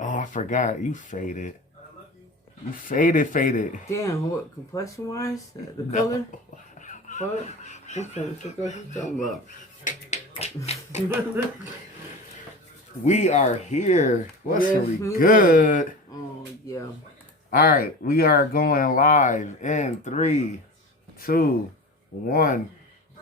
Oh, I forgot. You faded. You faded. Damn, what, complexion-wise? The color? What? I'm trying to figure out what you're talking about. We are here. What's Yes, really we good? Oh, yeah. All right, we are going live in 3, 2, 1.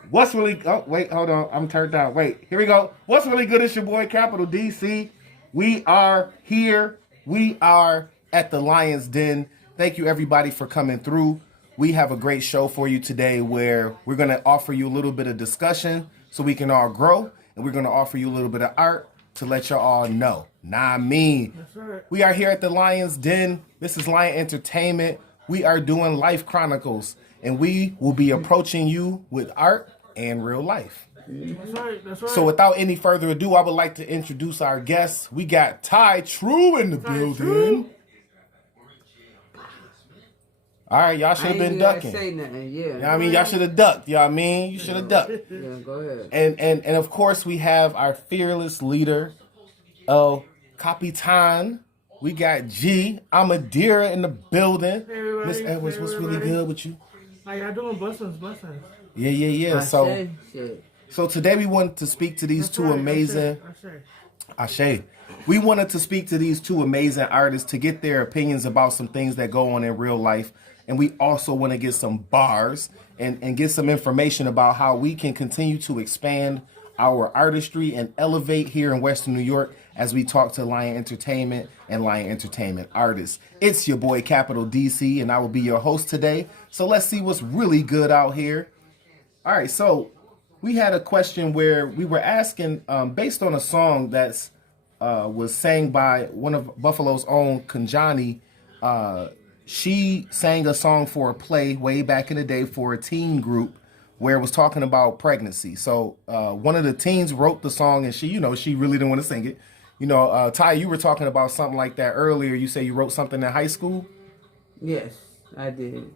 What's really? Oh, wait, hold on. I'm turned down. Wait, here we go. What's really good? It's your boy Capital DC. We are here. We are at the Lion's Den. Thank you everybody for coming through. We have a great show for you today where we're going to offer you a little bit of discussion so we can all grow, and we're going to offer you a little bit of art to let y'all all know. Nah, I mean, That's right. we are here at the Lion's Den. This is Lion Entertainment. We are doing Life Chronicles, and we will be approaching you with art and real life. That's right. That's right. So without any further ado, I would like to introduce our guests. We got Ty True in the building. True. All right, y'all should have been ducking. Say nothing. Yeah. You know what I mean? Y'all should have ducked. You know what I mean? You should have ducked. Yeah, go ahead. And of course, we have our fearless leader, El Capitan. We got G. Omidara in the building. Hey, everybody. Miss Edwards, Hey, what's really everybody. good with you? How y'all doing? Blessings. Yeah. Shit. So today we wanted to speak to these two amazing. Ashe. We wanted to speak to these two amazing artists to get their opinions about some things that go on in real life. And we also want to get some bars and get some information about how we can continue to expand our artistry and elevate here in Western New York as we talk to Lion Entertainment and Lion Entertainment artists. It's your boy Capital DC, and I will be your host today. So let's see what's really good out here. All right, so we had a question where we were asking, based on a song that's was sang by one of Buffalo's own, Kanjani. She sang a song for a play way back in the day for a teen group where it was talking about pregnancy. So one of the teens wrote the song, and she really didn't want to sing it. Ty, you were talking about something like that earlier. You say you wrote something in high school? Yes, I did.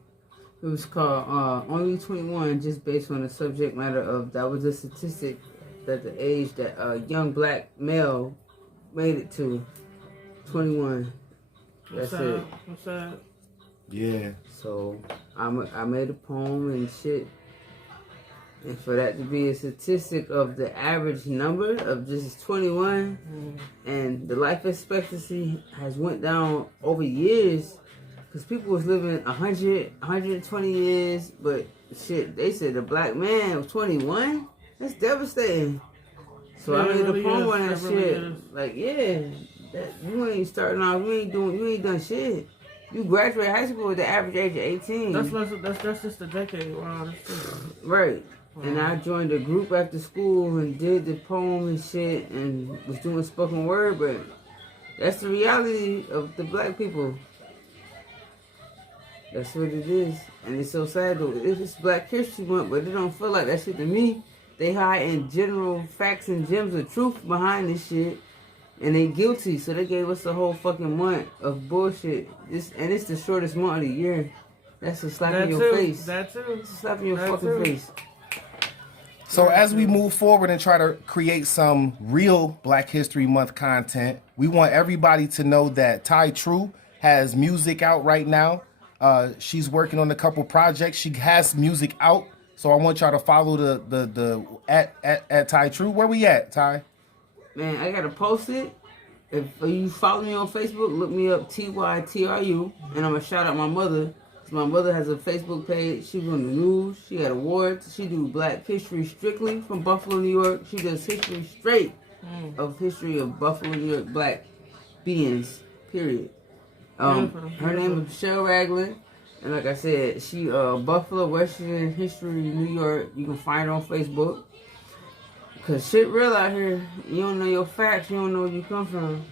It was called Only 21, just based on the subject matter of that was a statistic that the age that a young black male made it to 21. That's it. What's that? Yeah. So I made a poem and shit. And for that to be a statistic of the average number of just 21, and the life expectancy has went down over years, because people was living 100, 120 years, but shit, they said the black man was 21? That's devastating. So Yeah, I made really a poem is. on that It really shit. is. Like, yeah, you ain't starting off, you ain't done shit. You graduate high school with the average age of 18. That's just a decade. Wow, that's true. Right. And I joined a group after school and did the poem and shit and was doing spoken word, but that's the reality of the black people. That's what it is. And it's so sad though. It's Black History Month, but it don't feel like that shit to me. They hiding general facts and gems of truth behind this shit. And they guilty, so they gave us a whole fucking month of bullshit. It's the shortest month of the year. That's a slap in your face. That too. It's a slap in your That fucking too. face. So as we move forward and try to create some real Black History Month content, we want everybody to know that Ty True has music out right now. She's working on a couple projects. She has music out. So I want y'all to follow the at Ty True. Where we at, Ty? Man, I gotta post it. If you follow me on Facebook, look me up TYTRU, and I'm gonna shout out my mother. My mother has a Facebook page. She was on the news. She had awards. She do Black History strictly from Buffalo, New York. She does history straight of history of Buffalo, New York black beings. Period. Her name is Michelle Ragland, and like I said, she Buffalo Western History, New York. You can find her on Facebook. Cause shit real out here. You don't know your facts. You don't know where you come from.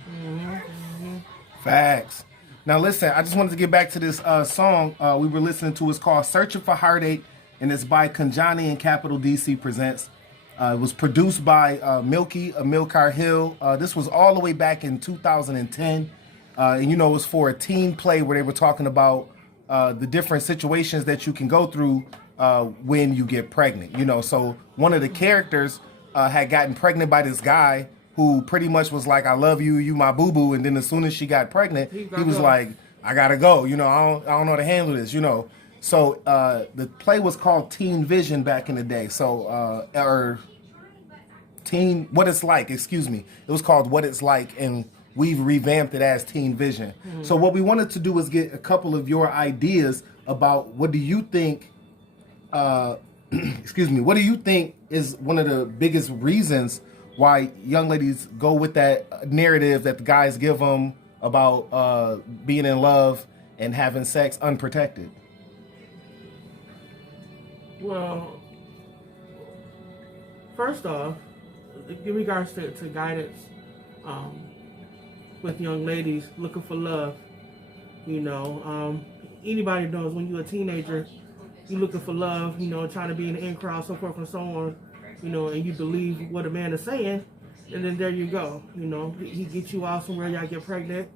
Facts. Now listen, I just wanted to get back to this song we were listening to. It's called Searching for Heartache, and it's by Kanjani and Capital DC Presents. It was produced by Milky, Amilcar Hill. This was all the way back in 2010. And it was for a teen play where they were talking about the different situations that you can go through when you get pregnant. So one of the characters had gotten pregnant by this guy, who pretty much was like, I love you, you my boo-boo, and then as soon as she got pregnant, he was like, I gotta go, you know, I don't know how to handle this, you know. So the play was called Teen Vision back in the day. So or Teen What It's Like, excuse me. It was called What It's Like, and we've revamped it as Teen Vision. Mm-hmm. So what we wanted to do was get a couple of your ideas about what do you think excuse me, what do you think is one of the biggest reasons why young ladies go with that narrative that the guys give them about being in love and having sex unprotected? Well, first off, in regards to guidance with young ladies looking for love, you know, anybody knows when you're a teenager, you're looking for love, you know, trying to be in the in crowd, so forth and so on, you know, and you believe what a man is saying, and then there you go, you know, he gets you out somewhere, y'all get pregnant,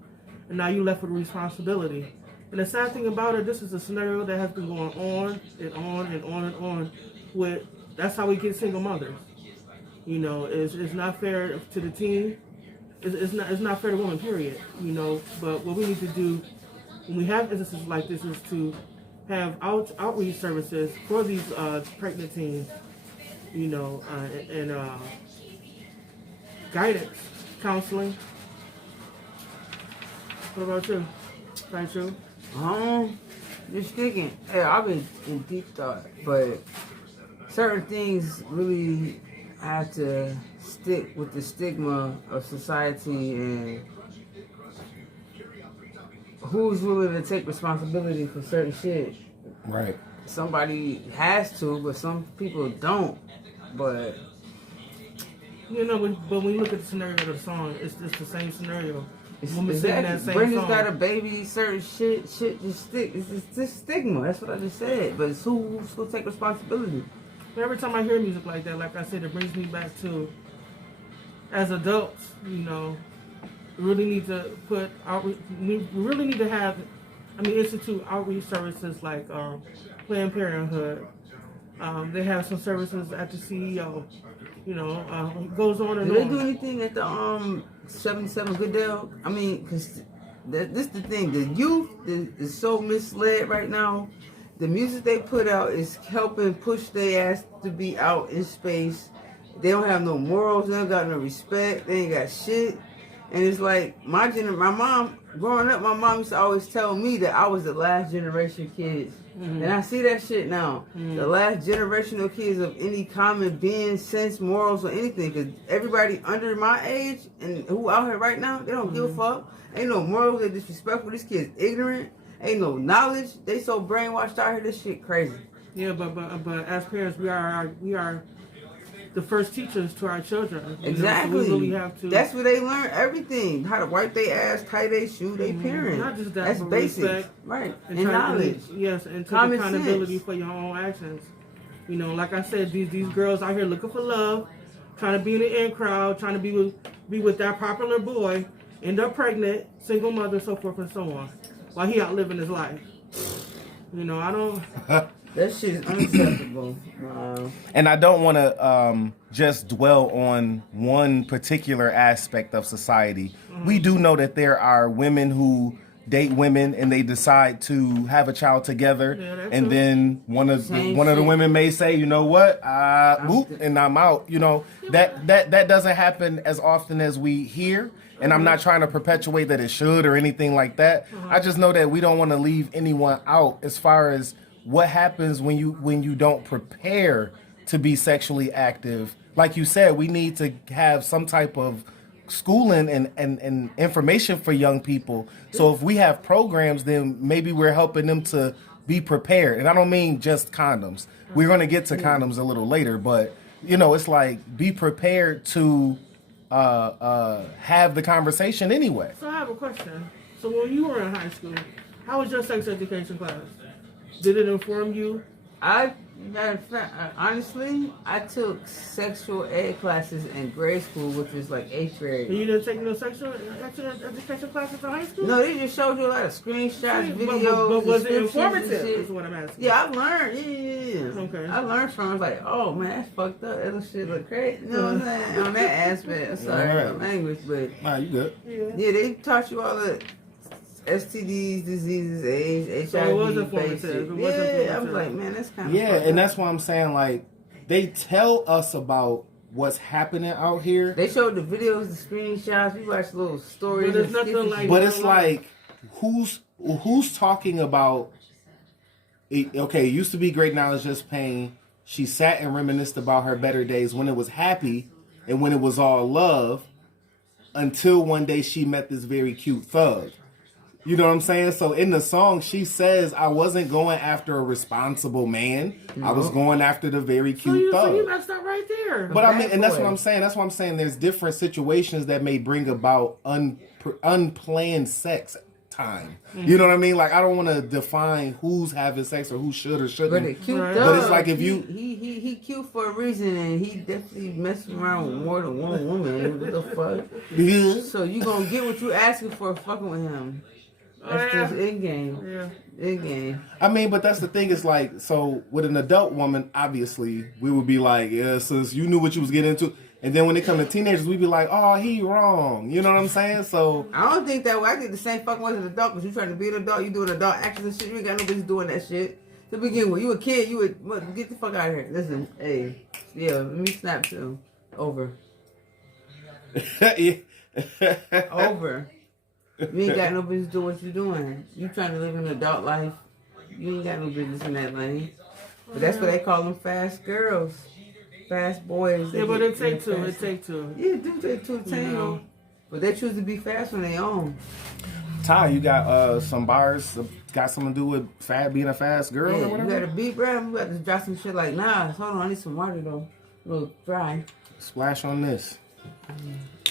and now you left with the responsibility. And the sad thing about it, this is a scenario that has been going on and on and on and on with, that's how we get single mothers. You know, it's not fair to the teen, it's not fair to women, period, you know, but what we need to do when we have instances like this is to have outreach services for these pregnant teens, you know, and guidance, counseling. What about you? Right, you? Just thinking. Hey, I've been in deep thought, but certain things really have to stick with the stigma of society and who's willing to take responsibility for certain shit. Right. Somebody has to, but some people don't. But you know, but when you look at the scenario of the song, it's the same scenario. Women singing that same Brenda's song. got a baby, certain shit just stick. It's just stigma. That's what I just said. But it's who's gonna take responsibility? Every time I hear music like that, like I said, it brings me back to, as adults, you know, we really need to put outreach. We really need to have, institute outreach services like Planned Parenthood. They have some services at the CEO. You know, it goes on and on. Do they do anything at the 77 Goodell? I mean, because this is the thing. The youth is so misled right now. The music they put out is helping push their ass to be out in space. They don't have no morals. They don't got no respect. They ain't got shit. And it's like my mom, growing up, my mom used to always tell me that I was the last generation kids. Mm-hmm. And I see that shit now. Mm-hmm. The last generation of kids of any common being, sense, morals, or anything. Because everybody under my age and who out here right now, they don't give a fuck. Ain't no morals. They disrespectful. These kids ignorant. Ain't no knowledge. They so brainwashed out here. This shit crazy. Yeah, but as parents, we are the first teachers to our children. Exactly. Know, so we really have to. That's where they learn everything. How to wipe their ass, tie their shoe, they parent. Not just that, that's but basic. Respect, right. And knowledge. Yes, and take common accountability sense. for your own actions. You know, like I said, these girls out here looking for love, trying to be in the in crowd, trying to be with that popular boy, end up pregnant, single mother, so forth and so on, while he out living his life. You know, I don't. That shit is unacceptable. Wow. And I don't want to just dwell on one particular aspect of society. Mm-hmm. We do know that there are women who date women and they decide to have a child together, and then one of the women may say, you know what, whoop, and I'm out. You know, that doesn't happen as often as we hear. And I'm not trying to perpetuate that it should or anything like that. I just know that we don't want to leave anyone out as far as what happens when you don't prepare to be sexually active. Like you said, we need to have some type of schooling and information for young people. So if we have programs, then maybe we're helping them to be prepared. And I don't mean just condoms. We're going to get to condoms a little later, but you know, it's like be prepared to have the conversation anyway. So I have a question. So when you were in high school, how was your sex education class? Did it inform you? I Matter of fact, honestly, I took sexual ed classes in grade school, which was like 8th grade. And you didn't take no sexual education classes in high school? No, they just showed you a lot of screenshots, videos. But was it descriptions and informative? shit. Is what I'm asking. Yeah, I learned. Yeah. Okay. I learned from it. Like, oh man, that's fucked up. That little shit look crazy. You know what I'm saying? On that aspect. I'm sorry, Alright. my language, but Nah, you good. yeah, they taught you all the STDs, diseases, AIDS, So HIV. it was informative. I was like, man, that's kind of Yeah, and that's why I'm saying, like, they tell us about what's happening out here, They showed the videos, the screenshots. We watched little stories. But there's and nothing skits and like- shit. but it's like, who's talking about it? Okay, it used to be great knowledge, just pain. She sat and reminisced about her better days when it was happy and when it was all love, until one day she met this very cute thug. You know what I'm saying? So in the song, she says, I wasn't going after a responsible man. I was going after the very cute So you thug. messed up right there. But I mean, Bad and that's boy. what I'm saying. That's what I'm saying. There's different situations that may bring about unplanned sex time. You know what I mean? Like, I don't want to define who's having sex or who should or But shouldn't. the cute Right. thug, But it's like if you- he cute for a reason, and he definitely messing around with more than one woman. What the fuck? Yeah. So you gonna get what you asking for fucking with him? That's yeah. just in game. Yeah. In game. I mean, but that's the thing. It's like, so with an adult woman, obviously, we would be like, yeah, sis, you knew what you was getting into. And then when it come to teenagers, we'd be like, oh, he wrong. You know what I'm saying? So I don't think that way. I think the same fucking way as an adult. Because you trying to be an adult, you doing adult actions and shit. You ain't got no business doing that shit. To begin with, you a kid. You would get the fuck out of here. Listen, hey, yeah, let me snap to him. Over. yeah. Over. You ain't got no business doing what you doing. You trying to live an adult life. You ain't got no business in that lane. But that's what they call them fast girls. Fast boys. Yeah, but it take two. fast. It take two. Yeah, it do take two to tango. But they choose to be fast on their own. Ty, you got some bars got something to do with being a fast girl Yeah, or you whatever? got a beat, bro. We got to drop some shit like, nah, hold on, I need some water though. A little dry. Splash on this.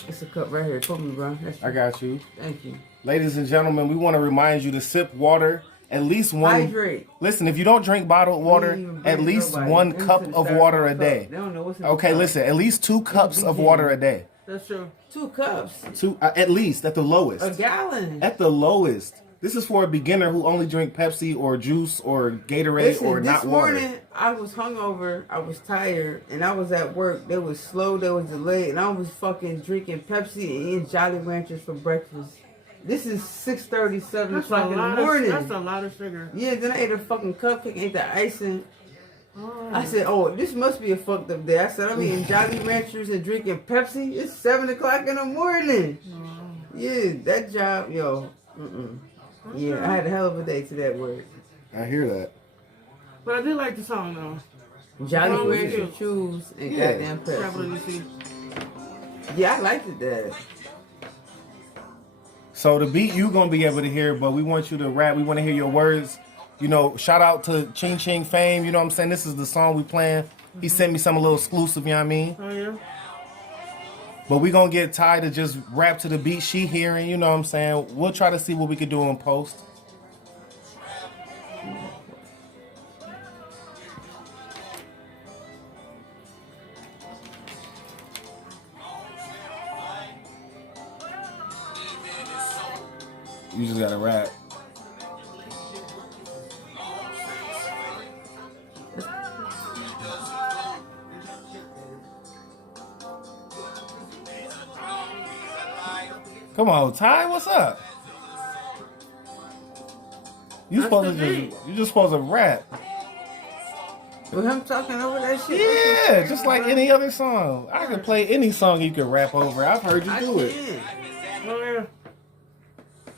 It's a cup right here. Put me, bro. That's I got you. Thank you. Ladies and gentlemen, we want to remind you to sip water. At least one. Hydrate. Listen, if you don't drink bottled water, We ain't even at bring least nobody. one Them cup to the of styrofoam water a cup. day. They don't know what's in the Okay, cup. listen, at least 2 cups of water a day. That's true. 2 cups. Two, at least, at the A lowest. gallon. At the lowest. This is for a beginner who only drink Pepsi or juice or Gatorade Listen, or not this water. morning I was hungover, I was tired, and I was at work. They was slow, they was delayed, and I was fucking drinking Pepsi and eating Jolly Ranchers for breakfast. This is 6:30, 7 That's a o'clock in the lot morning. of. That's a lot of sugar. Yeah, then I ate a fucking cupcake, ate the icing. I said, oh, this must be a fucked up day. I said, I'm eating Jolly Ranchers and drinking Pepsi. It's 7 o'clock in the morning. Yeah, that job, yo. Yeah, I had a hell of a day to that work. I hear that. But I did like the song though. Jolly Oh, Rancher yeah. Chews and Yeah. goddamn Capital Pepsi. DC. Yeah, I liked it that. So the beat you gonna be able to hear, but we want you to rap. We want to hear your words. You know, shout out to Ching Ching Fame. You know what I'm saying? This is the song we playing. He sent me some a little exclusive, you know what I mean? Oh yeah. But we gonna get Ty to just rap to the beat she hearing, you know what I'm saying? We'll try to see what we can do in post. You just gotta rap. Come on, Ty, what's up? You That's supposed the to beat. you just supposed to rap. With him talking over that shit. Yeah, just like any other song. I could play any song you could rap over. I've heard you I do it. can. Oh yeah.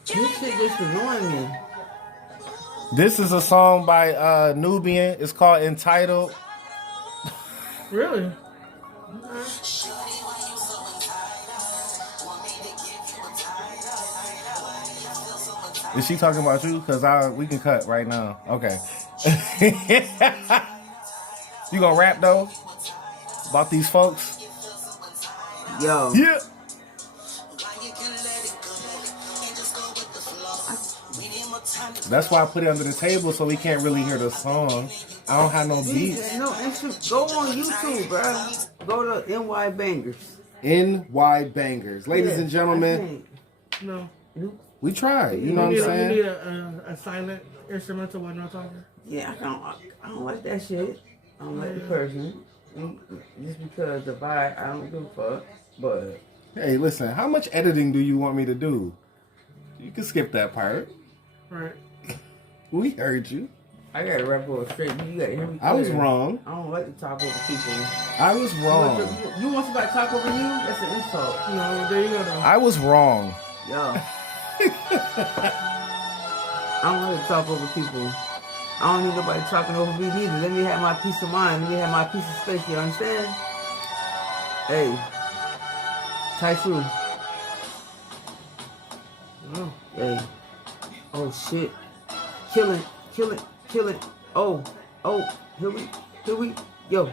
This shit just annoying me. This is a song by Nubian. It's called Entitled. Really? Is she talking about you? Cause we can cut right now. Okay. You gonna rap though? About these folks? Yo. Yeah. That's why I put it under the table so we can't really hear the song. I don't have no beats. No, go on YouTube, bro. Go to NY Bangers. NY Bangers. Ladies and gentlemen, No. we tried. You know what I'm saying? You need a silent instrumental when I'm talking. Yeah, I don't like that shit. I don't like the person. Just because the vibe, I don't give a fuck. But hey, listen, how much editing do you want me to do? You can skip that part. Right. We heard you. I gotta rap over straight. You gotta hear me. I was wrong. I don't like to talk over people. I was wrong. You want somebody to talk over you? That's an insult. No, there you go. Though. I was wrong. Yo. I don't like to talk over people. I don't need nobody talking over me neither. Let me have my peace of mind. Let me have my peace of space. You understand? Hey. Tight shoe. Oh. Hey. Oh shit. Kill it. Oh. Here we. Yo.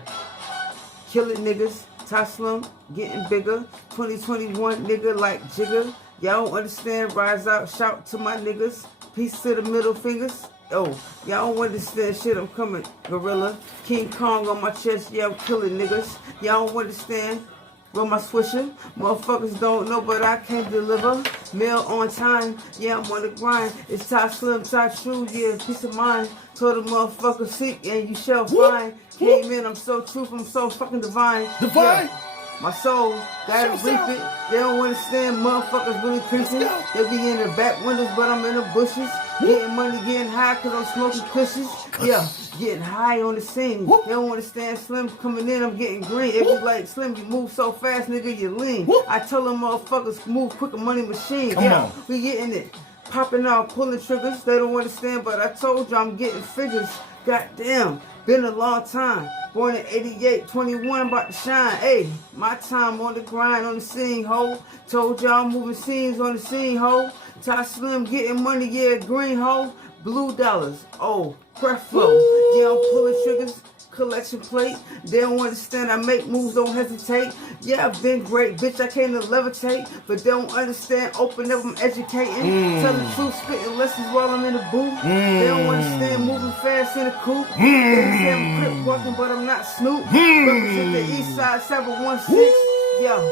Kill it, niggas. Taslim getting bigger. 2021 nigga like Jigger. Y'all don't understand. Rise out. Shout to my niggas. Peace to the middle fingers. Oh, y'all don't understand shit. I'm coming. Gorilla. King Kong on my chest. Yeah, I'm killing niggas. Y'all don't understand. Roll my swisher. Motherfuckers don't know, but I can deliver. Mail on time. Yeah, I'm on the grind. It's Ty Slim, Ty True. Yeah, peace of mind. Told the motherfucker seek and you shall find. Came in, I'm so truthful, I'm so fucking divine. Divine. Yeah. My soul, gotta reap it. They don't understand motherfuckers really creeping. They be in the back windows, but I'm in the bushes. Getting money, getting high, cause I'm smoking cushions. Yeah, getting high on the scene. They don't understand Slim coming in, I'm getting green. It was like, Slim, you move so fast, nigga, you lean. I tell them motherfuckers, move quicker, money machine. Come on. We getting it. Popping out, pulling triggers. They don't understand, but I told you I'm getting figures. Goddamn, been a long time. Born in 88, 21, about to shine. Hey, my time on the grind, on the scene, ho. Told y'all I'm moving scenes on the scene, ho. Ty Slim getting money, yeah, green, ho. Blue dollars, oh, breath flow. Yeah, I'm pulling triggers. Collection plate. They don't understand. I make moves, don't hesitate. Yeah, I've been great, bitch. I came to levitate, but they don't understand. Open up, I'm educating. Tell the truth, spitting lessons while I'm in the booth. They don't understand moving fast in the coupe. They say I'm crip walking, but I'm not Snoop. Represent the East Side 716. Yeah,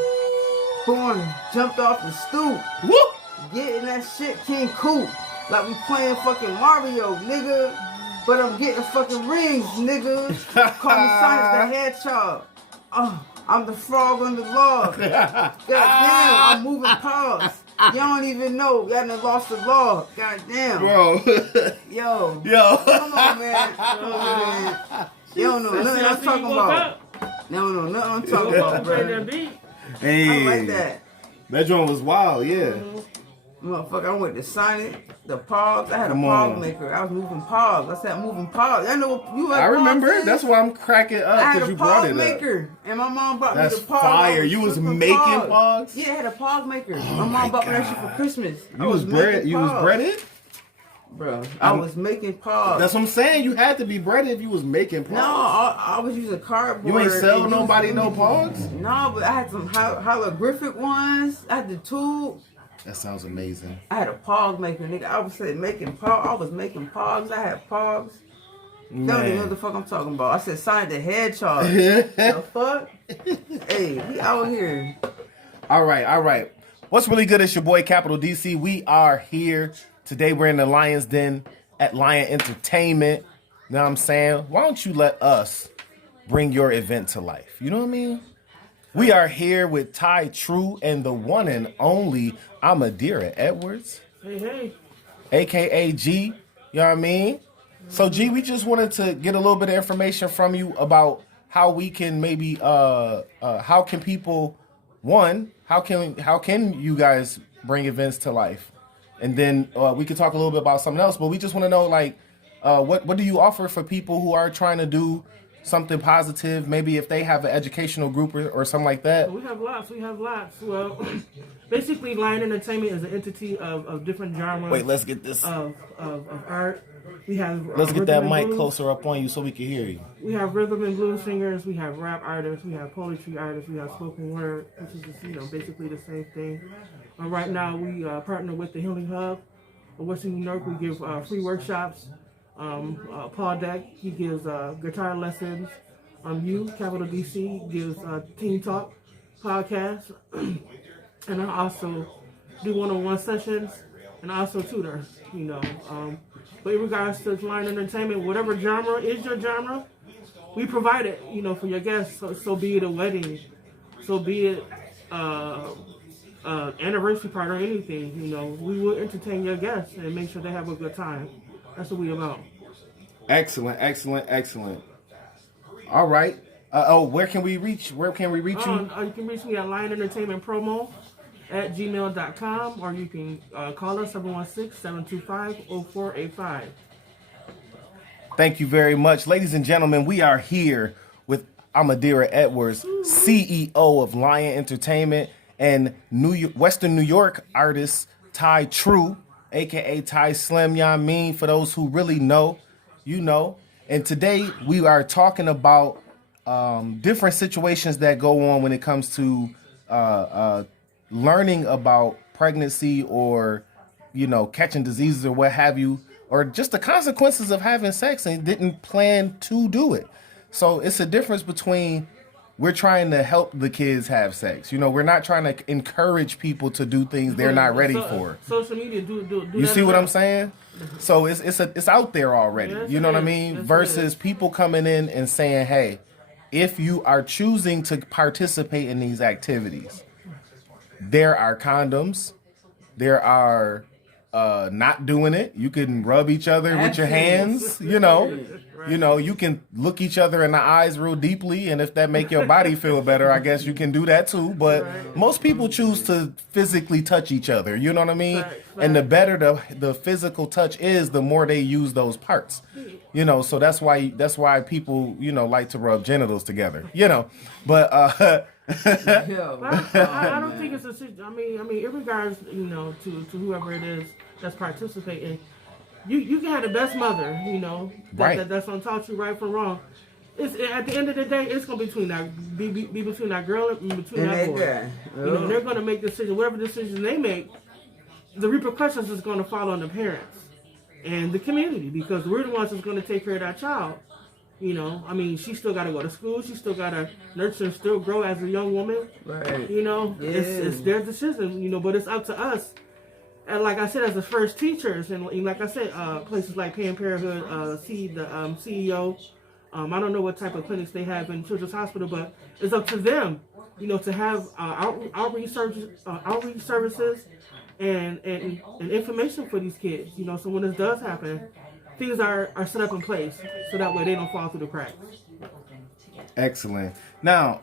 born, jumped off the stoop. Getting that shit, King Coop. Like we playing fucking Mario, nigga. But I'm getting fucking rings, nigga. Call me Sonic the Hedgehog. I'm the frog on the log. Goddamn, I'm moving paws. Y'all don't even know. Y'all done lost the law. Goddamn. Bro. Yo. Come on, man. You don't know nothing I'm talking about. You don't know nothing I'm talking about, bro. Hey. I like that. That joint was wild, yeah. Motherfucker, I went to Sonic, the Pogs. I had a Pog maker. I was moving Pogs. I said moving Pogs. I know what you like. I remember. That's why I'm cracking up because you brought it up. I had a Pog maker, and my mom bought That's me the Pog. Fire. You was making Pogs? Yeah, I had a Pog maker. My mom bought me that shit for Christmas. You was breaded? Bro, I was making Pogs. That's what I'm saying. You had to be breaded if you was making Pogs. No, I was using cardboard. You ain't sell nobody no Pogs? No, but I had some holographic ones. I had the tube. That sounds amazing. I had a Pog maker, nigga. I was making Pogs. I was making Pogs. I had Pogs. Don't even know what the fuck I'm talking about. I said Sonic the Hedgehog. The fuck? Hey, we out here. All right. What's really good? It's your boy Capital DC. We are here. Today we're in the Lion's Den at Lion Entertainment. You know what I'm saying? Why don't you let us bring your event to life? You know what I mean? We are here with Ty True and the one and only Omidara Edwards. Hey. AKA G. You know what I mean? So G, we just wanted to get a little bit of information from you about how we can maybe how can people how can you guys bring events to life? And then we could talk a little bit about something else, but we just want to know like what do you offer for people who are trying to do something positive, maybe if they have an educational group or something like that? We have lots. Well, basically, Lion Entertainment is an entity of different genres. Wait, let's get this. Of art. We have. Let's get that mic closer up on you so we can hear you. We have rhythm and blues singers. We have rap artists. We have poetry artists. We have spoken word, which is just, basically the same thing. Right now, we partner with the Healing Hub of Western New York. We give free workshops Paul Deck, he gives guitar lessons. Capital DC, gives Teen Talk podcast. And I also do one-on-one sessions, and I also tutor, But in regards to line entertainment, whatever genre is your genre, we provide it, for your guests. So be it a wedding, so be it anniversary party or anything, we will entertain your guests and make sure they have a good time. That's what we about. Excellent, excellent, excellent. All right. Where can we reach you? You can reach me at lineentertainmentpromo@gmail.com, or you can call us 716-725-0485. Thank you very much. Ladies and gentlemen, we are here with Omidara Edwards, CEO of Lion Entertainment, and Western New York artist Ty True, a.k.a. Ty Slim, for those who really know, And today we are talking about different situations that go on when it comes to learning about pregnancy or, catching diseases or what have you, or just the consequences of having sex and didn't plan to do it. So it's a difference between we're trying to help the kids have sex. We're not trying to encourage people to do things they're not ready for. Social media do You see what I'm saying? So it's out there already. Yes, you know what I mean? Yes, versus people coming in and saying, hey, if you are choosing to participate in these activities, there are condoms. There are not doing it. You can rub each other with your hands, you can look each other in the eyes real deeply, and if that make your body feel better, I guess you can do that too. But most people choose to physically touch each other, you know what I mean? Right. And the better the physical touch is, the more they use those parts. So that's why people, like to rub genitals together, But I don't think it's a. I mean, in regards, to whoever it is that's participating, you can have the best mother, that's gonna taught you right from wrong. It's at the end of the day, it's gonna be between that girl and between that boy. They're gonna make decisions. Whatever decisions they make, the repercussions is gonna fall on the parents and the community, because we're the ones that's gonna take care of that child. She still got to go to school. She still got to nurture and still grow as a young woman. Right. It's their decision, but it's up to us. And like I said, as the first teachers, and like I said, places like Planned Parenthood, the CEO, I don't know what type of clinics they have in Children's Hospital, but it's up to them, to have outreach services and information for these kids, so when this does happen, things are set up in place so that way they don't fall through the cracks. Excellent. Now,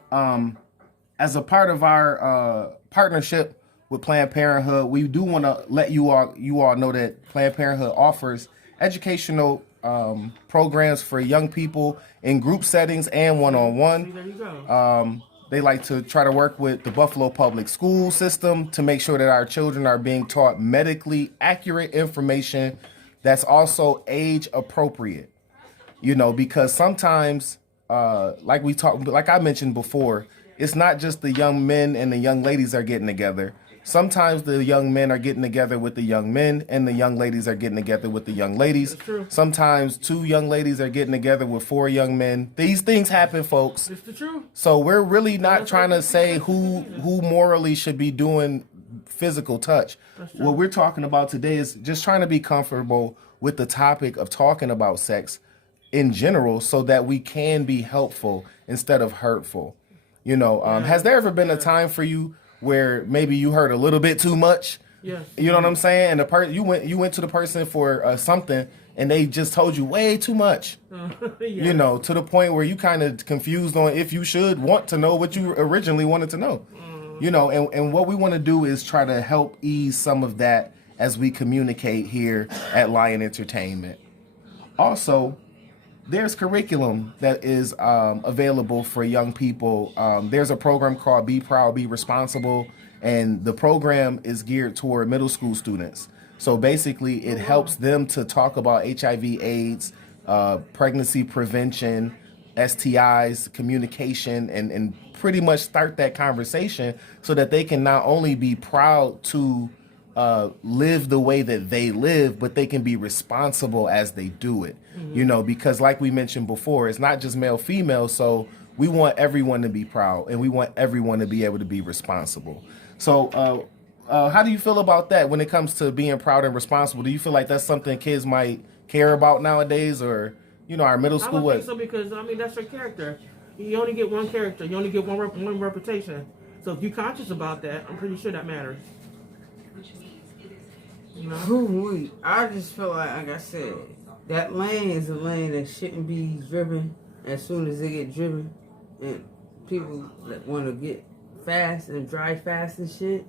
as a part of our partnership with Planned Parenthood, we do want to let you all know that Planned Parenthood offers educational programs for young people in group settings and one-on-one. There you go. They like to try to work with the Buffalo Public School System to make sure that our children are being taught medically accurate information that's also age appropriate, because sometimes, like I mentioned before, it's not just the young men and the young ladies are getting together. Sometimes the young men are getting together with the young men, and the young ladies are getting together with the young ladies. That's true. Sometimes 2 young ladies are getting together with 4 young men. These things happen, folks. It's the truth. So we're really not trying to say who morally should be doing physical touch. What we're talking about today is just trying to be comfortable with the topic of talking about sex in general, so that we can be helpful instead of hurtful. Has there ever been a time for you where maybe you heard a little bit too much? Yes. You know what I'm saying? And you went to the person for something, and they just told you way too much. Yes. To the point where you kind of confused on if you should want to know what you originally wanted to know. And what we want to do is try to help ease some of that as we communicate here at Lion Entertainment. Also, there's curriculum that is available for young people. There's a program called Be Proud, Be Responsible, and the program is geared toward middle school students. So basically, it helps them to talk about HIV/AIDS, pregnancy prevention, STIs, communication, and pretty much start that conversation so that they can not only be proud to live the way that they live, but they can be responsible as they do it. You know, because like we mentioned before, it's not just male, female. So we want everyone to be proud, and we want everyone to be able to be responsible. So how do you feel about that when it comes to being proud and responsible? Do you feel like that's something kids might care about nowadays, or, you know, our middle school? I would think so, because I mean that's your character. You only get one character. You only get one reputation. So if you're conscious about that, I'm pretty sure that matters. You know? I just feel like I said, that lane is a lane that shouldn't be driven as soon as they get driven. And people that want to get fast and drive fast and shit.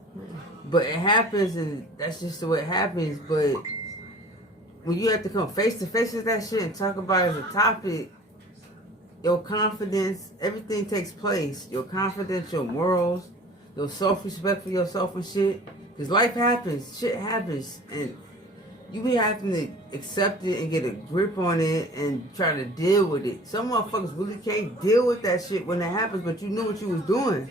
But it happens, and that's just the way it happens. But when you have to come face to face with that shit and talk about it as a topic, your confidence, everything takes place. Your confidence, your morals, your self-respect for yourself and shit. Because life happens, shit happens, and you be having to accept it and get a grip on it and try to deal with it. Some motherfuckers really can't deal with that shit when that happens, but you knew what you was doing.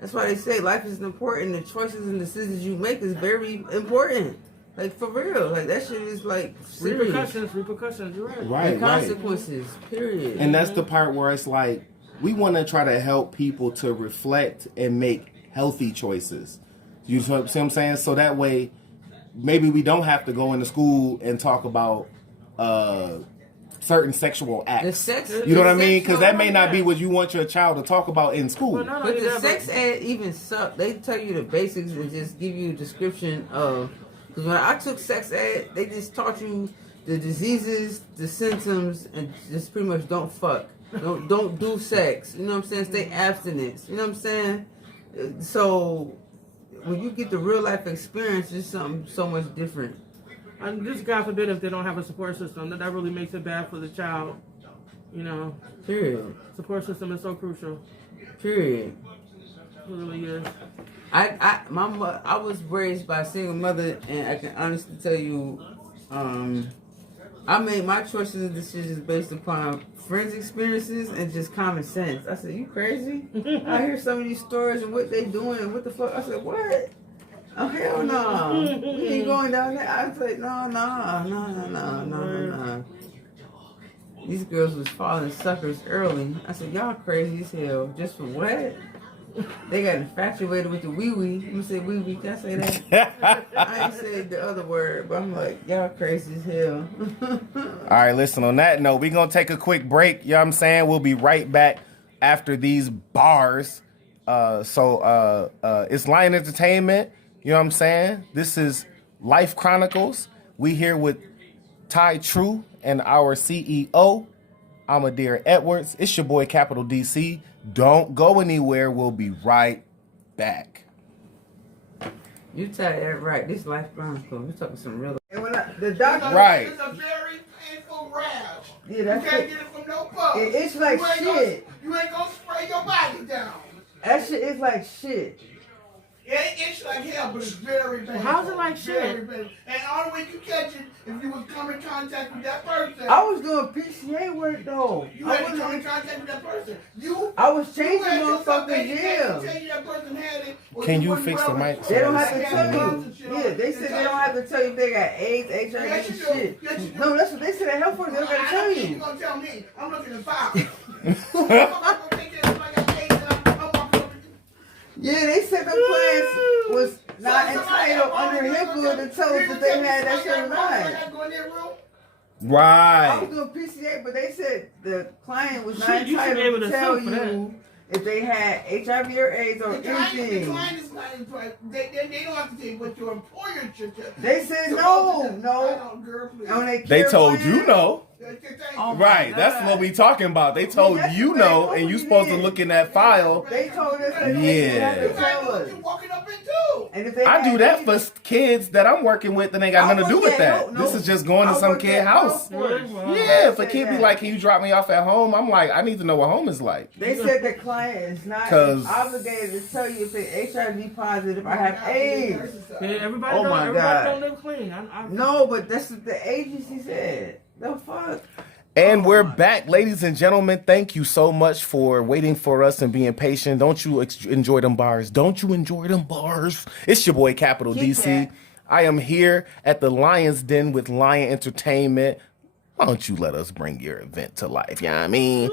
That's why they say life is important. The choices and decisions you make is very important. Like, for real. Like, that shit is, like, serious. Repercussions, you're right. Right, and consequences, period. And that's the part where it's like, we want to try to help people to reflect and make healthy choices. You see what I'm saying? So that way, maybe we don't have to go into school and talk about certain sexual acts. You know what I mean? Because that may not be what you want your child to talk about in school. But the sex ed even suck. They tell you the basics and just give you a description of. Because when I took sex ed, they just taught you the diseases, the symptoms, and just pretty much don't fuck. Don't do sex. You know what I'm saying? Stay abstinence. You know what I'm saying? So when you get the real life experience, it's something so much different. And just God forbid if they don't have a support system, that really makes it bad for the child. You know. Period. Support system is so crucial. Period. It really is. I was raised by a single mother, and I can honestly tell you, I made my choices and decisions based upon friends' experiences and just common sense. I said, "You crazy?" I hear some of these stories and what they doing and what the fuck. I said, "What? Oh hell no! We ain't going down there." I was like, "No. These girls was falling suckers early." I said, "Y'all crazy as hell. Just for what?" They got infatuated with the wee-wee. You say wee-wee, can I say that? I ain't said the other word, but I'm like, y'all crazy as hell. All right, listen, on that note, we're going to take a quick break. You know what I'm saying? We'll be right back after these bars. It's Lion Entertainment. You know what I'm saying? This is Life Chronicles. We here with Ty True and our CEO, Omidara Edwards. It's your boy, Capital DC. Don't go anywhere. We'll be right back. You tell that right. This Life Chronicles. We're talking some real. And when the doctor, Right. It's a very painful rash. Yeah, that's you can't it. get it from no puff. It's like shit. You ain't gonna spray your body down. That shit is like shit. It's like hell, but it's very painful. How's it like shit? Very painful. And the only way you catch it if you would come in contact with that person. I was doing PCA work though. You had to come in contact with that person. I was changing had yourself- motherfuckers, yeah. tell you that person had it, or Can you wasn't fix the well mic? They don't have to informed. tell Yeah, you. Yeah, they said they don't have to tell you if they got AIDS, HIV, Yes, you and do. shit. Yes, you do. No, that's what they said at health work. They don't gotta I tell don't think you. you're gonna tell me. I'm looking at files. I'm gonna take it like I paid and I'm gonna- Yeah, they said the clients was not entitled under HIPAA to tell us if they had that shit or not. I Right. was doing PCA, but they said the client was not Shit, you should be entitled able to to tell sue for that. you if they had HIV or AIDS or The anything. client is not entitled. They don't have to tell you what your employer should tell. They said Supposed no, to- no. I don't, girl, please. And when They care told plan, you no. Oh, Right. That's what we talking about. They told that's you what no, they and you told supposed me to then. look in that file. They told us that they didn't have Yeah. to tell us. You're walking up into. And if they I do had that AIDS, for kids that I'm working with, and they got I nothing to do work with at that. Health- no. This is just going to I some work kid at house. Health Force. Yeah, if a They kid be said like, that. "Can you drop me off at home?" I'm like, I need to know what home is like. They said the client is not 'Cause- obligated to tell you if they're HIV positive or have AIDS. Yeah, everybody Oh don't, my everybody God. don't live clean. No, but that's what the agency said. The fuck? And we're back, ladies and gentlemen. Thank you so much for waiting for us and being patient. Don't you enjoy them bars? Don't you enjoy them bars? It's your boy, Capital Kit DC. Kat. I am here at the Lion's Den with Lion Entertainment. Why don't you let us bring your event to life? You know what I mean?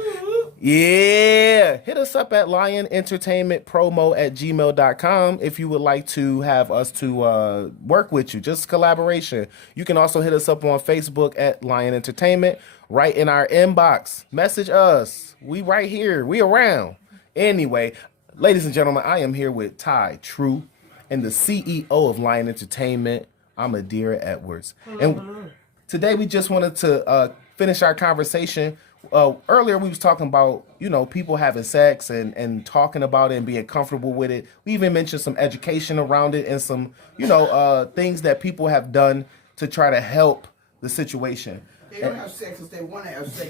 Yeah. Hit us up at lionentertainmentpromo@gmail.com if you would like to have us to work with you. Just collaboration. You can also hit us up on Facebook at Lion Entertainment. Right in our inbox. Message us. We right here. We around. Anyway, ladies and gentlemen, I am here with Ty True and the CEO of Lion Entertainment, Omidara Edwards. And today we just wanted to finish our conversation. Earlier we was talking about, people having sex and talking about it and being comfortable with it. We even mentioned some education around it and some, things that people have done to try to help the situation. They don't have sex because they want to have sex.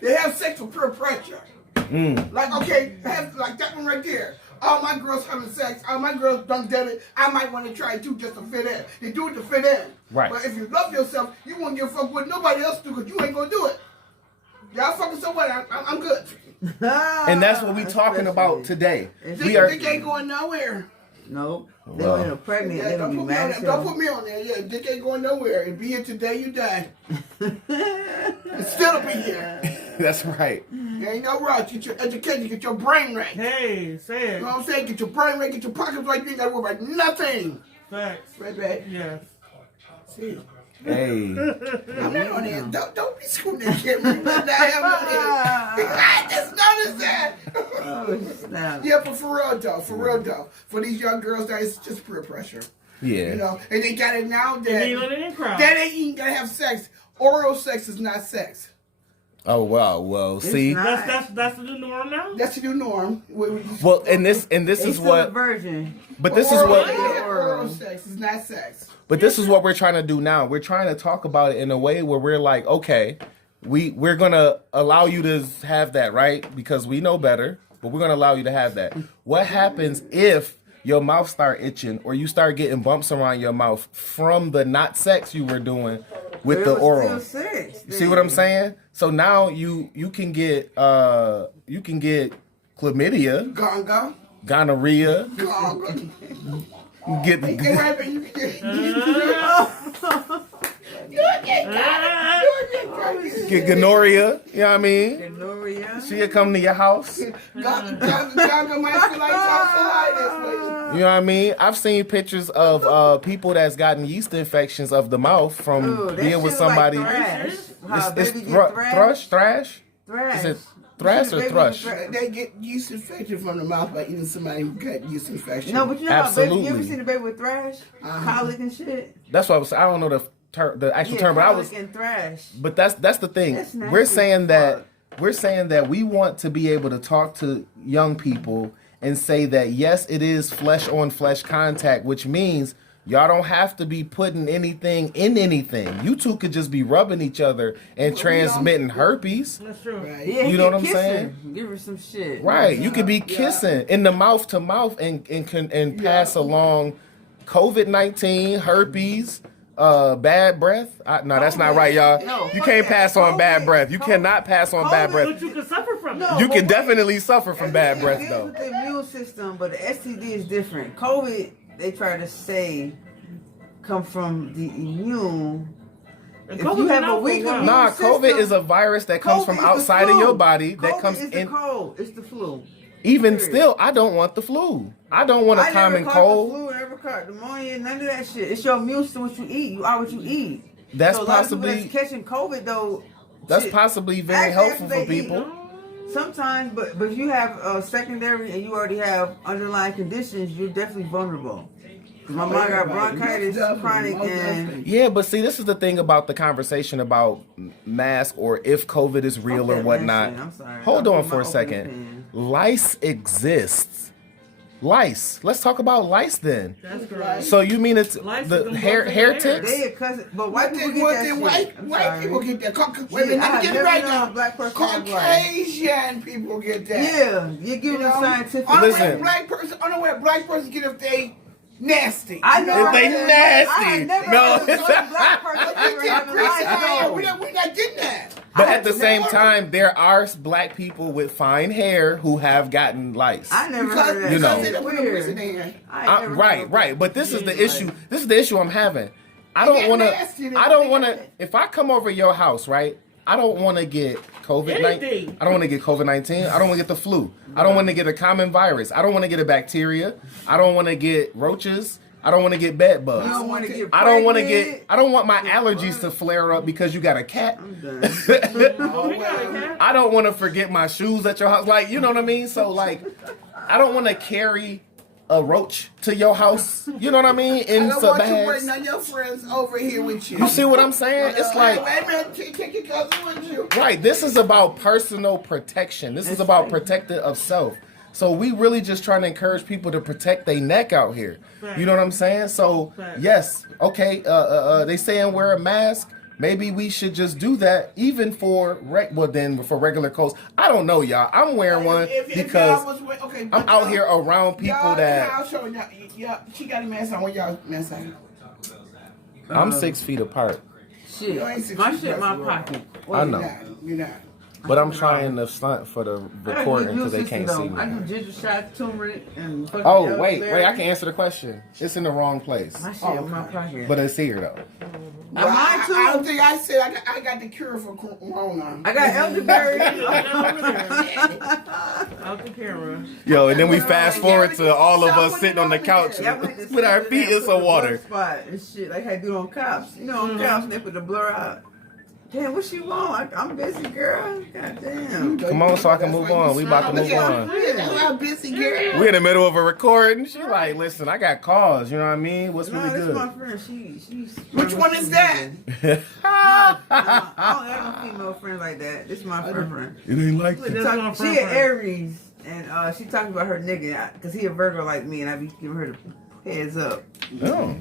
They have sex for peer pressure. Like, okay, like that one right there. All my girls having sex. All my girls done it. I might want to try it too just to fit in. They do it to fit in. Right. But if you love yourself, you won't give a fuck what nobody else do because you ain't going to do it. Y'all fucking somebody, I'm good. And that's what we talking about today. They ain't going nowhere. Nope. They're when they're pregnant, they're going to be mad as hell. Don't put me on there. Yeah, dick ain't going nowhere. And be here today, you die. And still be here. That's right. There ain't no rush. Get your education, get your brain right. Hey, say it. You know what I'm saying? Get your brain right, get your pockets right. You ain't got to worry about nothing. Facts. Right back. Yes. See? Hey. I'm not on there. Don't be screwing that shit. I'm not on there. I just noticed that. Oh, snap. Yeah, but for real though, for these young girls, that is just peer pressure. Yeah. And they got it now that They ain't crowd. that ain't even gonna have sex. Oral sex is not sex. Oh wow. Well, see. not. That's the new norm now. That's the new norm. Well, and this It's is still a what. virgin. But this is what. Oral sex is not sex. But this is what we're trying to do now. We're trying to talk about it in a way where we're like, okay, we're gonna allow you to have that, right? Because we know better, but we're gonna allow you to have that. What happens if your mouth start itching or you start getting bumps around your mouth from the not sex you were doing with But the it was oral? still sex, See what I'm saying? So now you can get chlamydia, Gonga. gonorrhea, Gonga. get Hey, what happened? You get gonorrhea. You know what I mean? Gloria. She'll come to your house. You Gonga might feel like tonsillitis. know what I mean? I've seen pictures of people that's gotten yeast infections of the mouth from Ooh, that being with shit somebody. Like thrash. How a It's baby get thrash? Thrash. Is it thrash or Baby thrush? get They get yeast infection from the mouth by eating somebody who got yeast infection. No, but you know how baby, you ever Absolutely. seen a baby with thrash? Colic and shit? That's what I was saying. I don't know the actual term, but I was. Colic and thrash. But that's the thing. That's nasty We're as saying fuck. that we want to be able to talk to young people and say that yes, it is flesh on flesh contact, which means y'all don't have to be putting anything in anything. You two could just be rubbing each other and transmitting herpes. That's true. Right. Yeah, You know what I'm kissing. saying? Give her some shit. Right. You could be kissing in the mouth to mouth and pass along COVID-19, herpes, bad breath. No, that's not right, y'all. No, You fuck can't that. pass on bad COVID. breath. You cannot pass on bad breath. But you can suffer from it. No. You but can wait. definitely suffer from bad breath, It deals though. with the immune system, but the STD is different. COVID, they try to say, come from the immune. And If COVID's you have been a out for weak while. immune Nah, system, COVID is a virus that comes COVID from is the outside of flu. your body that COVID comes is in. the cold. It's the flu. Even Period. still, I don't want the flu. I don't want a I common never caught cold. the flu, I never caught pneumonia, none of that shit. It's your immune system, what you eat. You are what you eat. That's so a lot of people possibly- that's catching COVID though. That's shit, possibly very actually, helpful that's for what they eat. people. Sometimes, but if you have secondary and you already have underlying conditions, you're definitely vulnerable. 'Cause my mom got bronchitis, chronic, and Yeah, but see, this is the thing about the conversation about mask or if COVID is real Fuck or that whatnot. man shit, I'm sorry. Hold I'll on put for my a open second. opinion. Lice exists. Lice. Let's talk about lice then. That's correct. So you mean it's Lice the is hair them hair bugs in the hair. ticks? they a cousin, but white people What get then that shit. I'm white sorry. people get that. Wait a Shit, minute, I let me get it never right known now. a black person had lice. Caucasian people get that. Yeah, you're giving them scientific. I don't know Listen. where a black person. I don't know where a black person get if they nasty. I know. If they I nasty. had never No. heard of one black person ever having lice. We're not getting that. But at the same time, there are black people with fine hair who have gotten lice. I never Because, heard of that. You know. because they put a prison in. Right. But this is the Yeah, issue. This is the issue I'm having. I don't get want nasty, to. they I don't get want to. nasty. If I come over your house, right? I don't want to get COVID-19. Anything. I don't want to get COVID-19. I don't want to get the flu. I don't want to get a common virus. I don't want to get a bacteria. I don't want to get roaches. I don't want to get bed bugs. I don't want to get I don't want to pregnant. get. I don't want my allergies to flare up because you got a cat. I'm done. Oh, we got a cat. I don't want to forget my shoes at your house. Like, you know what I mean? So, like, I don't want to carry a roach to your house. You know what I mean? I In don't some want you bags. bring none of your friends over here with you. You see what I'm saying? It's like, wait a minute, take your cousin with you. right, this is about personal protection. This is about protecting of self. So we really just trying to encourage people to protect their neck out here. You know what I'm saying? So, yes, okay, they saying wear a mask. Maybe we should just do that, even for for regular coats. I don't know, y'all. I'm wearing one because I'm out here around people that. I'll show y'all. She got a mask on. What y'all mask on? I'm 6 feet apart, Shit. You ain't 6 My feet shit in my across the pocket. I know. You're not. but I'm trying to stunt for the recording because they can't see I do me. ginger shot, turmeric, and fucking Oh, wait, elderberry. I can answer the question. It's in the wrong place, My shit in my pocket. but it's here though. Now, mine too. I don't think I said I got the cure for corona. I got elderberry. Out the camera. Yo, and then we fast forward to all of us sitting on the couch Yeah, I went to with our sleep feet and in put some the water. blood spot and shit like I do on cops. You know, on cops they put the blur out. Damn, what she want? I'm busy, girl. God damn. Come on, so I can move on. We about to move on. I'm busy, girl. We're in the middle of a recording. She like, listen, I got calls. You know what I mean? What's No, really this good? my friend. She's. Which one is that? I don't have no female friend like that. This is my friend. It ain't like That's that. my She friend. an Aries, and she talking about her nigga because he a Virgo like me, and I be giving her the heads up. Oh,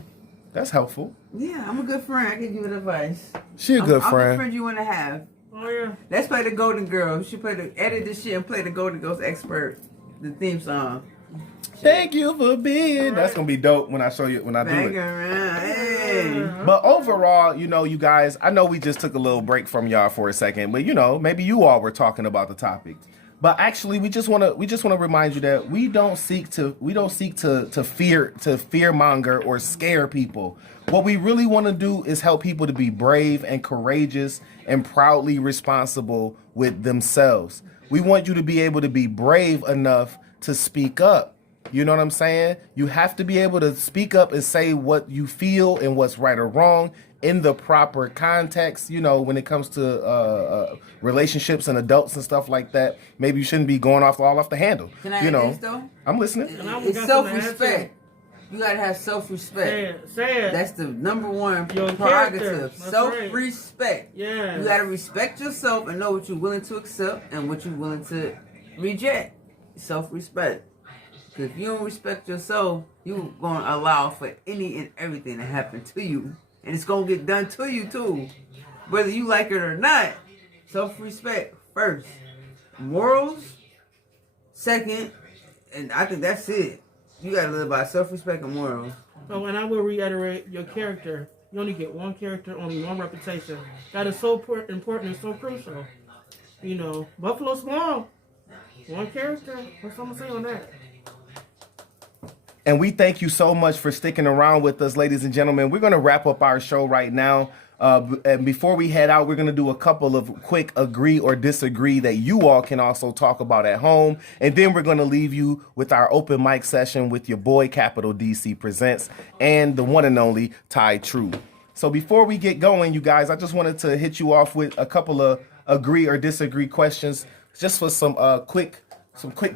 that's helpful. Yeah, I'm a good friend. I can give it advice. She a good I'm the friend. friend you want to have. Oh yeah. Let's play the Golden Girls. She edit this shit and play the Golden Girls expert, the theme song. Thank you for being. That's gonna be dope when I show you when I do Bang it. around, hey. But overall, you know, you guys, I know we just took a little break from y'all for a second, but you know, maybe you all were talking about the topic. But actually, we just want to remind you that we don't seek to fearmonger or scare people. What we really want to do is help people to be brave and courageous and proudly responsible with themselves. We want you to be able to be brave enough to speak up. You know what I'm saying? You have to be able to speak up and say what you feel and what's right or wrong in the proper context. You know, when it comes to relationships and adults and stuff like that, maybe you shouldn't be going all off the handle. Can I you add know, this though? I'm listening. It's self-respect. You gotta have self-respect. Say it. That's the number one Your prerogative. character. That's Self-respect. Yeah. You gotta respect yourself and know what you're willing to accept and what you're willing to reject. Self-respect. Because if you don't respect yourself, you're going to allow for any and everything to happen to you. And it's going to get done to you too. Whether you like it or not. Self-respect first. Morals second. And I think that's it. You got to live by self-respect and morals. So, and I will reiterate, your character, you only get one character, only one reputation. That is so important and so crucial. You know, Buffalo Small, one character. What's someone say on that? And we thank you so much for sticking around with us, ladies and gentlemen. We're going to wrap up our show right now. And before we head out, we're going to do a couple of quick agree or disagree that you all can also talk about at home. And then we're going to leave you with our open mic session with your boy, Capital DC Presents, and the one and only Ty True. So before we get going, you guys, I just wanted to hit you off with a couple of agree or disagree questions, just for some quick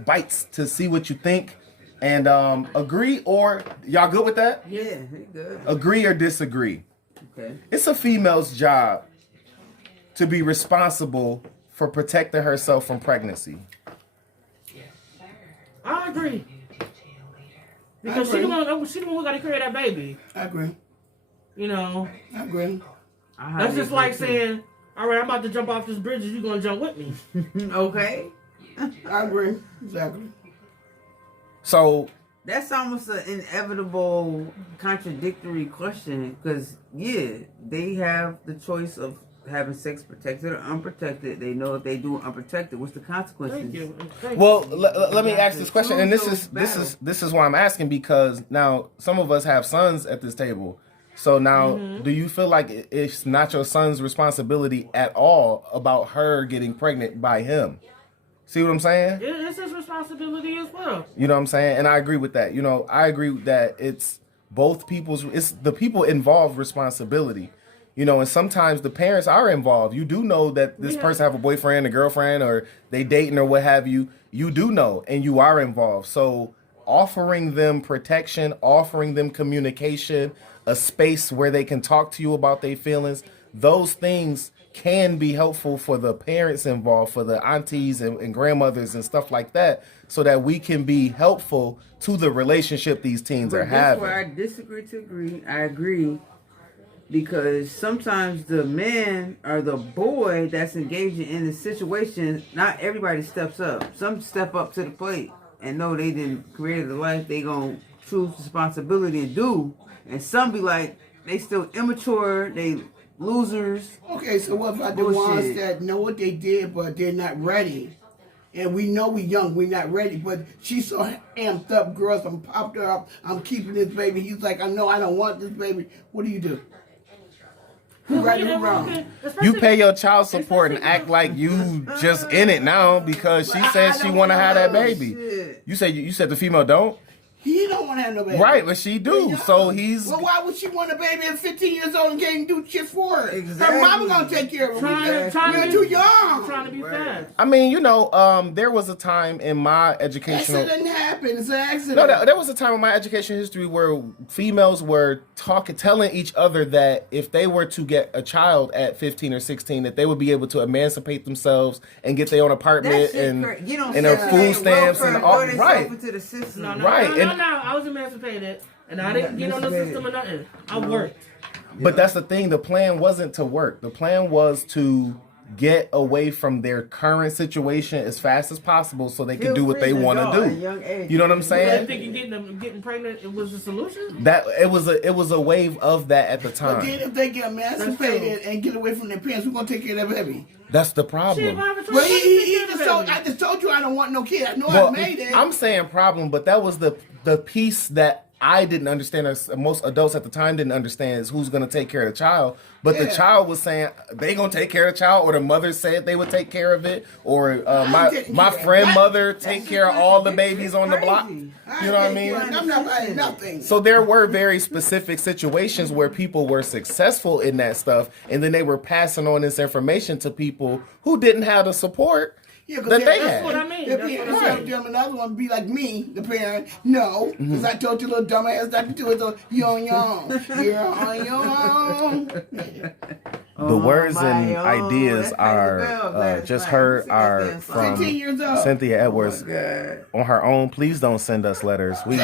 bites to see what you think. And agree or y'all good with that? Yeah, he good. Agree or disagree? Okay. It's a female's job to be responsible for protecting herself from pregnancy. I agree. Because she the one who got to carry that baby. I agree. You know, I agree. that's just like saying, all right, I'm about to jump off this bridge. You going to jump with me? Okay. I agree. Exactly. So That's almost an inevitable contradictory question because, yeah, they have the choice of having sex protected or unprotected. They know if they do unprotected, what's the consequences? Thank you. Thank Well, you. let me ask this question, and Choose those this is why I'm asking, because now some of us have sons at this table. So now, do you feel like it's not your son's responsibility at all about her getting pregnant by him? See what I'm saying? It's his responsibility as well. You know what I'm saying? And I agree with that. You know, I agree that it's both people's, it's the people involved responsibility. You know, and sometimes the parents are involved. You do know that this person have a boyfriend, a girlfriend, or they dating or what have you. You do know, and you are involved. So offering them protection, offering them communication, a space where they can talk to you about their feelings, those things can be helpful for the parents involved, for the aunties and grandmothers and stuff like that, so that we can be helpful to the relationship these teens are That's having. where I disagree to agree. I agree. Because sometimes the man or the boy that's engaging in the situation, not everybody steps up. Some step up to the plate and know they didn't create the life they gonna choose responsibility and do. And some be like, they still immature, they losers. Okay, so what about the Bullshit. ones that know what they did, but they're not ready? And we know we young, we not ready, but she's so amped up, girls, I'm popped her up, I'm keeping this baby. He's like, I know I don't want this baby. What do you do? Who right or wrong? You pay your child support and act like you just in it now because she said she want to have that baby. Shit. You said the female don't? He don't want to have no baby. Right, but she do. So he's Well, why would she want a baby at 15 years old and can't do shit for her? Exactly. Her mama gonna take care of her. Trying You're too young. Trying to be fast. I mean, you know, there was a time in my educational Accident happened. It's an accident. No, there was a time in my education history where females were telling each other that if they were to get a child at 15 or 16, that they would be able to emancipate themselves and get their own apartment and their food stamps and all. Right. Into the system. No, Right. No. I was emancipated, and I didn't get on the system or nothing. I worked. But that's the thing. The plan wasn't to work. The plan was to get away from their current situation as fast as possible so they can do what they want to do. You know what I'm I saying? think getting pregnant it was a solution. That it was a wave of that at the But time. then if they get emancipated and get away from their parents, who's gonna take care of that baby? That's the Shit, problem. why would you Well, take care of I just told you I don't want no kid. I know Well, I made it. I'm saying problem, but that was the piece that I didn't understand, or most adults at the time didn't understand, is who's going to take care of the child. But the child was saying they going to take care of the child, or the mother said they would take care of it, or my friend mother take care of all the babies on the block. You know what I mean? I'm not buying nothing. So there were very specific situations where people were successful in that stuff, and then they were passing on this information to people who didn't have the support that they That's had. what I mean. The That's what parent I tell mean. them another one be like me, the parent. No, because I told you little dumbass not to do it. So you're on your own. You're on your own. The words and my own. ideas That's are Taylor Bell. Glad just it's heard like, are sing that from damn 15 years old. Cynthia Edwards God. on her own. Please don't send us letters. We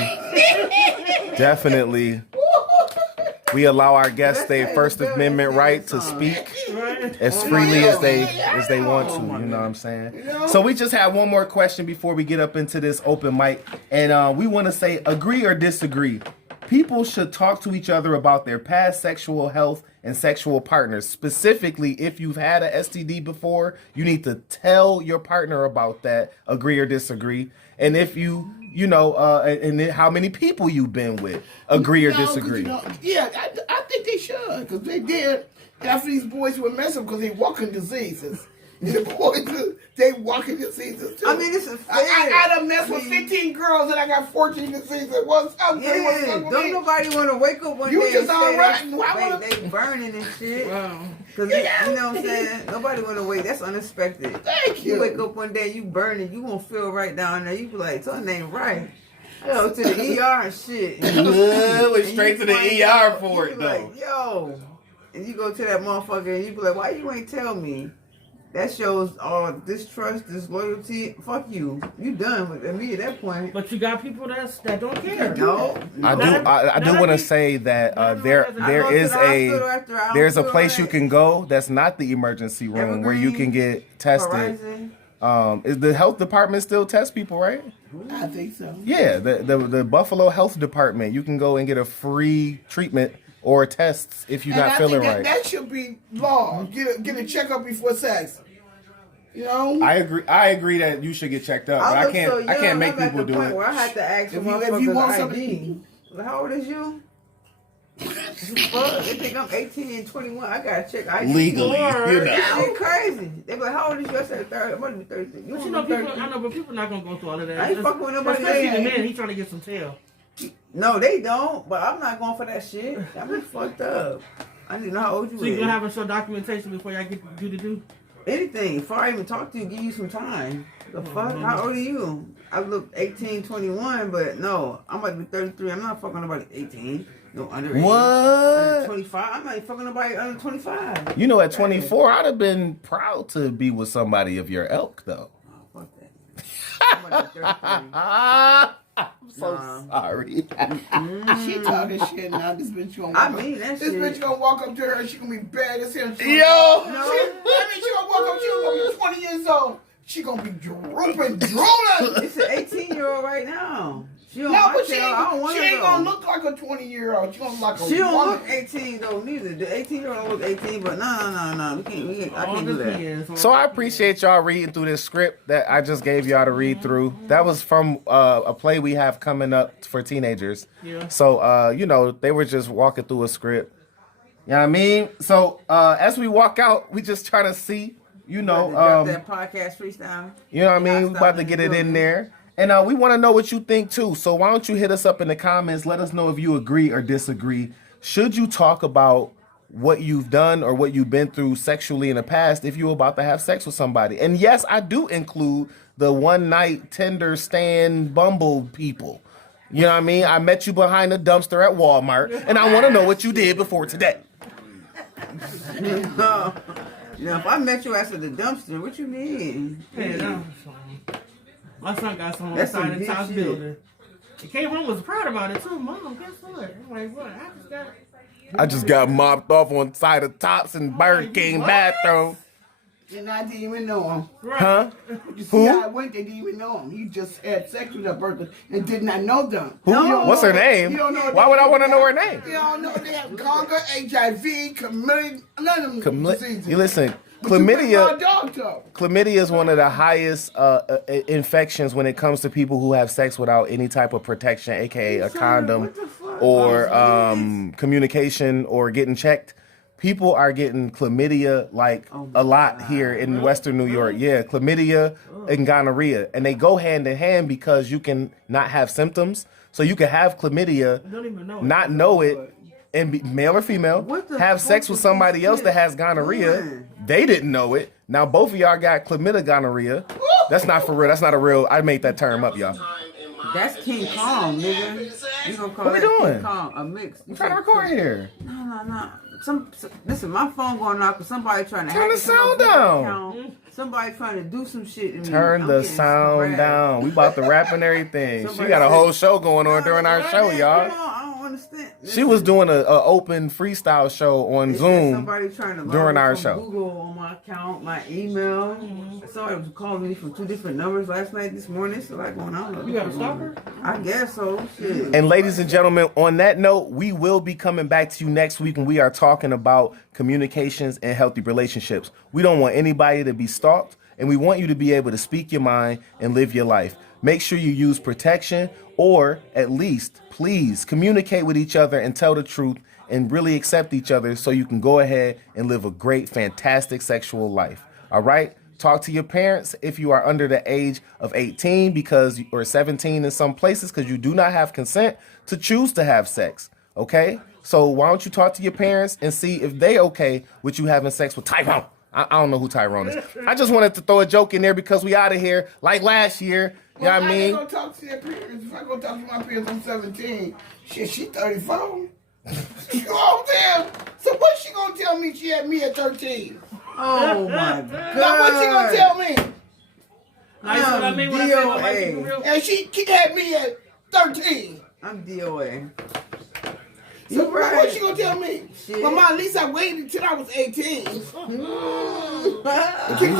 definitely allow our guests their First Amendment right to speak as freely as they want to. You know what I'm saying? So we just have one more question before we get up into this open mic, and we want to say, agree or disagree. People should talk to each other about their past sexual health and sexual partners. Specifically, if you've had an STD before, you need to tell your partner about that, agree or disagree. And if you know, and then how many people you've been with, agree or disagree. I think they should, because they did. Half of these boys were messing because they walking diseases. And the boys, they walking diseases too. I mean, it's a fair. I done messed with 15 girls and I got 14 diseases. What's up? Yeah, don't nobody want to wake up one You day just and all say rotten. Why they burning and shit. Wow. Cause you know what I'm saying? Nobody want to wait. That's unexpected. Thank you. You wake up one day, you burning, you won't feel right down there. You be like, something ain't right. Go to the ER and shit. Went straight to the ER for it, you be though. like, yo. And you go to that motherfucker and you be like, why you ain't tell me? That shows all distrust, disloyalty. Fuck you. You done with me at that point. But you got people that don't care. No. I do want to say that there's a place you can go that's not the emergency room where you can get tested. Is the health department still test people, right? I think so. Yeah, the Buffalo Health Department. You can go and get a free treatment or tests if you're not feeling right. That should be law. Get a checkup before sex. You know. I agree that you should get checked up, but I can't make people do it. Where I had to ask If you want something. How old is you? Fuck, they think I'm 18 and 21. I gotta check ID. Legally, That shit crazy. They be like, how old is you? I said 30. I'm gonna be 33. But you know, but people not gonna go through all of that. I ain't fucking with nobody. Especially the man, he trying to get some tail. No, they don't. But I'm not going for that shit. That be fucked up. I need to know how old you So you gonna have to show documentation before y'all get to do? anything. Before I even talk to you, give you some time. The fuck? How old are you? I look 18, 21, but no, I'm about to be 33. I'm not fucking nobody 18. No, under 18. What? Under 25. I'm not fucking nobody under 25. You know, at 24, I'd have been proud to be with somebody of your ilk, though. Oh, fuck that. I'm about to be 33. I'm so sorry. She talking shit now. This bitch gonna walk that this shit. bitch gonna walk up to her and she gonna be bad as hell. Yo! She gonna walk up, she gonna be 20 years old. She gonna be drooping, drooling. It's an 18-year-old right now. She on No, my but she tail. I don't want ain't her gonna though. look like a 20-year-old. She gonna look like a She don't woman. look 18 though neither. The 18-year-old don't look 18, but no. We can't. I can't do that. So I appreciate y'all reading through this script that I just gave y'all to read through. That was from a play we have coming up for teenagers. Yeah. So, you know, they were just walking through a script. You know what I mean? So as we walk out, we just try to see, you know. Drop that podcast freestyle. You know what I mean? We about to get it in there. And we want to know what you think, too. So why don't you hit us up in the comments. Let us know if you agree or disagree. Should you talk about what you've done or what you've been through sexually in the past if you're about to have sex with somebody? And yes, I do include the one-night Tinder stand Bumble people. You know what I mean? I met you behind the dumpster at Walmart, and I want to know what you did before today. Now, if I met you after the dumpster, what you mean? Hey, no. My son got some on the That's side some of the big top shit. building. He came home, was proud about it too. Mom, guess what? I'm like, what? I just got mopped off on side of tops in Burger King What? bathroom. And I didn't even know him. Huh? You see how I went, they didn't even know him. He just had sex with a person and did not know them. Who? No. What's her name? You don't know Why would I want to know her name? You don't know they have conga, HIV, chlamydia, none of them diseases. You listen, But you picked my chlamydia. dog, though. Chlamydia is one of the highest infections when it comes to people who have sex without any type of protection, aka a condom or communication or getting checked. People are getting chlamydia like a lot here in Western New York. Yeah, chlamydia and gonorrhea. And they go hand in hand because you can not have symptoms. So you can have chlamydia, Don't even know. not know it, and be male or female, What the have sex fuck with is somebody this else that shit has gonorrhea. doing? They didn't know it. Now both of y'all got chlamydia gonorrhea. That's not for real. That's not a real. I made that term up, y'all. That's King Kong, nigga. You gonna call What we that doing? King Kong a mix? I'm trying to record here. No. Listen, my phone going off because somebody trying to Turn hack the into my sound bank down. account. Somebody trying to do some shit to me. Turn I'm the getting sound harassed. down. We about to rap and everything. She Somebody got a said- whole show going on during our show, Come y'all. on, I don't understand. She was doing a open freestyle show on It said Zoom. somebody trying to log during in our from show. Google on my account, my email. Somebody was calling me from 2 different numbers last night, this morning. It's a lot going on. You got a stalker? I guess so. Shit. And ladies and gentlemen, on that note, we will be coming back to you next week when we are talking about communications and healthy relationships. We don't want anybody to be stalked, and we want you to be able to speak your mind and live your life. Make sure you use protection, or at least, please, communicate with each other and tell the truth and really accept each other so you can go ahead and live a great, fantastic sexual life. All right? Talk to your parents if you are under the age of 18 or 17 in some places because you do not have consent to choose to have sex. Okay? So why don't you talk to your parents and see if they okay with you having sex with Tyrone? I don't know who Tyrone is. I just wanted to throw a joke in there because we out of here like last year. You know what I I mean? ain't gonna talk to their parents. If I go talk to my parents, I'm 17. Shit, she 34. You know what I'm saying? So what she gonna tell me she had me at 13? Oh my god. Now what she gonna tell me? That's what I mean when I say my white DOA. people real. And she had me at 13. I'm DOA. So You right. what she gonna tell me? Shit. Well, at least I waited until I was 18. Can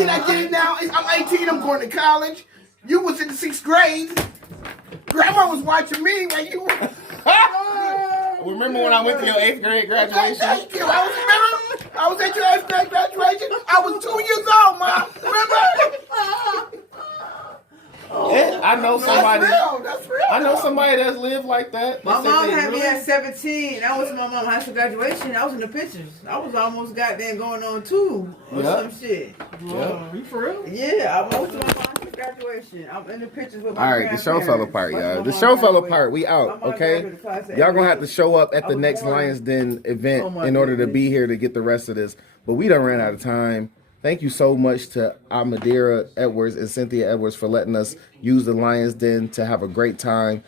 I get it now? I'm 18, I'm going to college. You was in the 6th grade. Grandma was watching me when you were... Remember when I went to your 8th grade graduation? Thank you. I was at your 8th grade graduation. I was 2 years old, Ma. Remember? I know somebody. That's real. I know somebody that's lived like that. My They mom said they had me really- at 17. That was my mom's high school graduation. I was in the pictures. I was almost goddamn going on 2 or Yeah. some shit. Yeah. You for real? Yeah, I went to my mom's graduation. I'm in the pictures with my All right, the show fell grandparents. apart, Watch y'all. my The mom show fell graduate. apart. We My out, mom okay? graduated class at Y'all gonna have 88. to show up at I the was next born- Lions Den event Oh my in order to goodness. be here to get the rest of this. But we done ran out of time. Thank you so much to Omidara Edwards and Cynthia Edwards for letting us use the Lions Den to have a great time.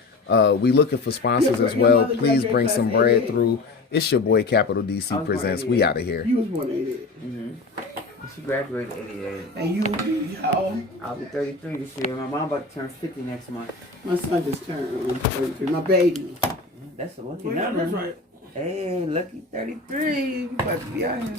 We looking for sponsors as well. Please bring some bread through. It's your boy Capital DC Presents. We out of here. You was born in 88. She graduated 88. And you will be how old? I'll be 33 this year. My mom about to turn 50 next month. My son just turned 33. My baby. That's a lucky Well, yeah, number. that's right. Hey, lucky 33. We about to be out here.